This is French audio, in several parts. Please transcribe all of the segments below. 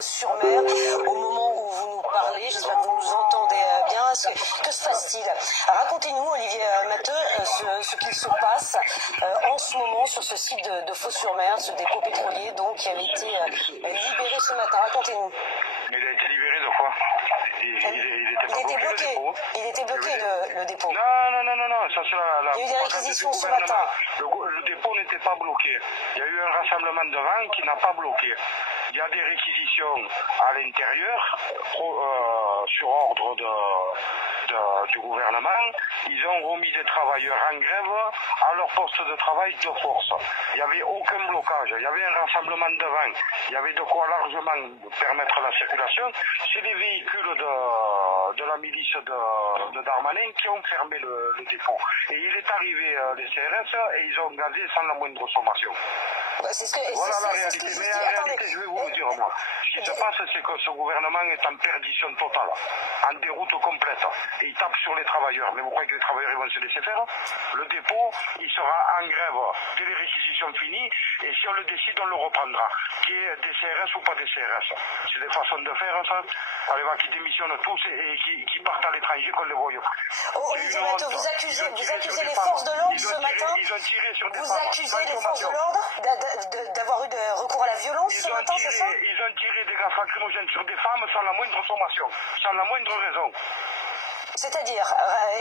Sur mer, au moment où vous nous parlez, j'espère que vous nous entendez bien. Que se passe-t-il? Racontez-nous, Olivier Matteux, ce qu'il se passe en ce moment sur ce site de Fos-sur-Mer, ce dépôt pétrolier donc, qui avait été libéré ce matin. Racontez-nous. Il a été libéré de quoi? Il était bloqué. Il était bloqué le dépôt. Non, ça c'est la il y a eu des réquisitions ce matin. Le dépôt n'était pas bloqué. Il y a eu un rassemblement de vent qui n'a pas bloqué. Il y a des réquisitions à l'intérieur, sur ordre du gouvernement. Ils ont remis des travailleurs en grève à leur poste de travail de force. Il n'y avait aucun blocage. Il y avait un rassemblement de vent. Il y avait de quoi largement permettre la circulation. C'est les véhicules de la milice de Darmanin qui ont fermé le dépôt. Et il est arrivé les CRS et ils ont gazé sans la moindre sommation. Voilà la réalité. Mais en réalité, je vais vous le dire, moi. Ce qui se passe, c'est que ce gouvernement est en perdition totale, en déroute complète. Et il tape sur les travailleurs. Mais vous croyez que les travailleurs ils vont se laisser faire? Le dépôt, il sera en grève dès les réquisitions finies. Et si on le décide, on le reprendra. Qu'il y ait des CRS ou pas des CRS. C'est des façons de faire, ça. Allez, va, qui démissionnent tous et qui partent à l'étranger, qu'on ne les voit plus. Olivier Matteux, vous accusez les forces de l'ordre ce matin? Ils ont tiré sur des Vous femmes. accusez les forces de l'ordre d'avoir eu recours à la violence ce matin, c'est ça? Ils ont tiré des gaz lacrymogènes sur des femmes sans la moindre sommation, sans la moindre raison. C'est-à-dire,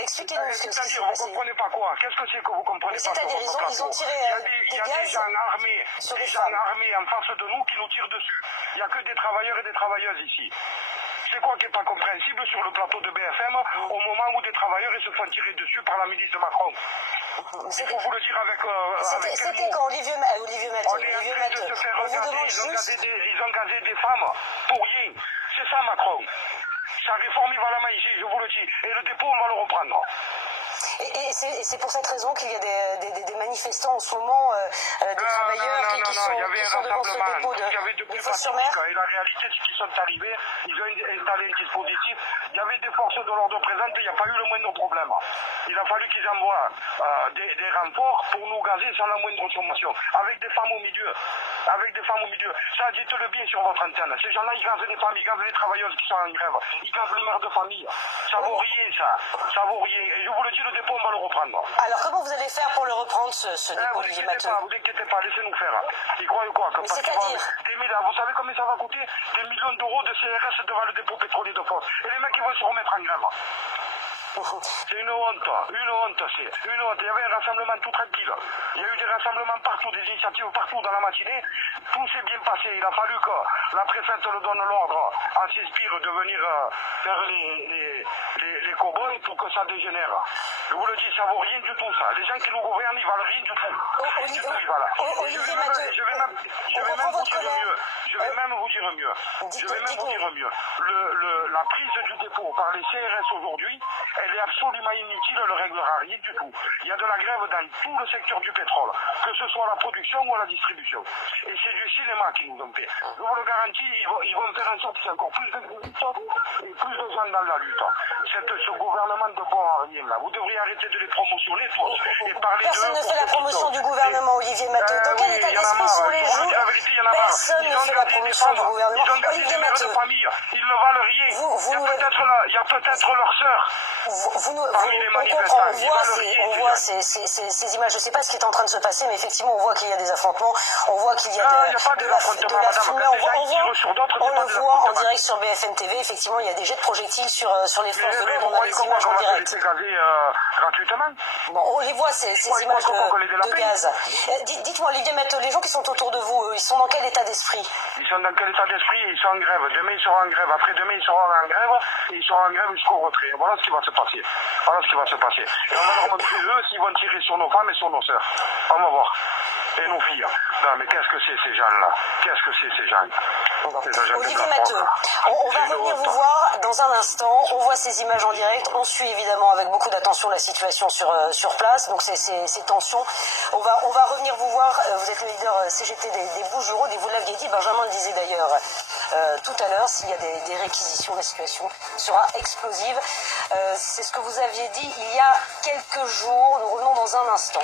expliquez-nous ce qui s'est passé. Vous ne comprenez pas quoi? Qu'est-ce que c'est que vous ne comprenez pas? C'est-à-dire, ils ont tiré il y a des gens armés en face de nous qui nous tirent dessus. Il n'y a que des travailleurs et des travailleuses ici. C'est quoi qui n'est pas compréhensible sur le plateau de BFM au moment où des travailleurs se font tirer dessus par la milice de Macron? Il faut vous le dire avec c'était quand Olivier Matteux, on vous demande juste... Ils ont gazé des femmes pour rien. C'est ça Macron. Sa réforme, il va la manger, je vous le dis. Et le dépôt, on va le reprendre. Et c'est pour cette raison qu'il y a des manifestants en ce moment, des travailleurs qui sont devant ce dépôt de Fos-sur-Mer. Et la réalité, c'est qu'ils sont arrivés, ils ont installé un dispositif. Il y avait des forces de l'ordre présentes, il n'y a pas eu le moindre problème. Il a fallu qu'ils envoient des renforts pour nous gazer sans la moindre sommation, avec des femmes au milieu. Ça, dites-le bien sur votre antenne. Ces gens-là, ils gazent les femmes, ils gazent les travailleuses qui sont en grève. Ils gazent les mères de famille. Ça vaut rien, ça. Ça vaut rien. Et je vous le dis, le dépôt, on va le reprendre. Alors, comment vous allez faire pour le reprendre, ce dépôt, Olivier Matteux? Vous inquiétez pas, laissez-nous faire. Ils croient quoi? Mais c'est-à-dire? Vous savez combien ça va coûter? Des millions d'euros de CRS devant le dépôt pétrolier de Fos. Et les mecs, ils vont se remettre en grève. C'est une honte, c'est une honte. Il y avait un rassemblement tout tranquille. Il y a eu des rassemblements partout, des initiatives partout dans la matinée. Tout s'est bien passé. Il a fallu que la préfète le donne l'ordre à Cespire de venir faire les cow-boys pour que ça dégénère. Je vous le dis, ça vaut rien du tout ça. Les gens qui nous gouvernent, ils valent rien du tout. Olivier Matteux, je vais même vous dire mieux. La prise du dépôt par les CRS aujourd'hui, elle est absolument inutile, elle ne réglera rien du tout. Il y a de la grève dans tout le secteur du pétrole, que ce soit la production ou la distribution. Et c'est du cinéma qui nous ont fait. Je vous le garantis, ils vont faire en sorte qu'il y ait encore plus de lutte et plus de gens dans la lutte. Ce gouvernement de bon à rien là, vous devriez arrêter de les promotionner tous et parler d'eux. Personne ne fait la promotion du gouvernement, Olivier Matteux. Dans quel état d'esprit sont les gens? Personne ne fait la promotion du gouvernement. Olivier Matteux, ils ne valent rien. Il y a peut-être leur sœur. On voit ces images. Je ne sais pas ce qui est en train de se passer, mais effectivement, on voit qu'il y a des affrontements. On voit qu'il y a de la fumée. On le voit en direct sur BFM TV. Effectivement, il y a des jets de projectiles sur les forces de l'ordre. On a des images en direct. Bon, on les voit, ces images de gaz. Dites-moi, Olivier Matteux, les gens qui sont autour de vous, ils sont dans quel état d'esprit? Ils sont dans quel état d'esprit? Ils sont en grève. Demain, ils seront en grève. Après-demain, ils seront en grève. Et ils seront en grève jusqu'au retrait. Voilà ce qui va se passer. Et on va leur montrer eux s'ils vont tirer sur nos femmes et sur nos sœurs. On va voir. Et nos filles. Non, mais qu'est-ce que c'est ces gens-là? Olivier Matteux, on va revenir vous voir dans un instant. On voit ces images en direct. On suit évidemment avec beaucoup d'attention la situation sur place. Donc ces tensions. On va revenir vous voir. Vous êtes le leader CGT des Bouches-du-Rhône et vous l'aviez dit, Benjamin le disait d'ailleurs tout à l'heure, s'il y a des réquisitions, la situation sera explosive. C'est ce que vous aviez dit il y a quelques jours. Nous revenons dans un instant.